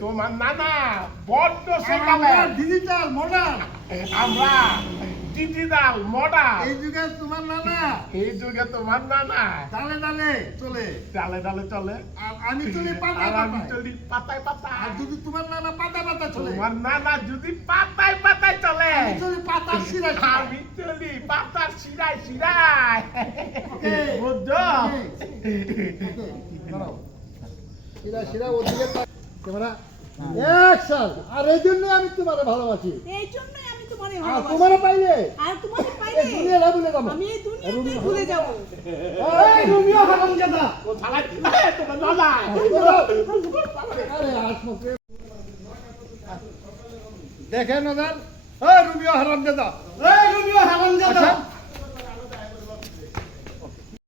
তোমার নানা বড্ড। সেকালের ডিজিটাল মডার্ন আমরা ডিজিটাল মডার্ন এই যুগে তোমার নানা। এই যুগে তোমার নানা। ডালে ডালে চলে। ডালে ডালে চলে। আর আমি চলি পাতা আর পাতায়। চলি পাতায় আর যদি তোমার নানা পাতা পাতা চলে? তোমার নানা যদি পাতায় পাতার শিরায় আমি চলি পাতার শিরায় শিরায়. বুঝছ। শিরা শিরা ওদিকে ক্যামেরা অ্যাকশন আর এই জন্য আমি তোমারে ভালোবাসি এই জন্যই আমি তোমারে ভালোবাসি তোমারে পাইলে আর তোমাকে এই পাইলে দুনিয়াটা ভুলে যাব আমি এই দুনিয়াতে ভুলে যাব এই রুমিও হারামজাদা ও থালা তোমার নানা আরে আসমতে দেখেন ওদের এই রুমিও হারামজাদা এই রুমিও হারামজাদা আচ্ছা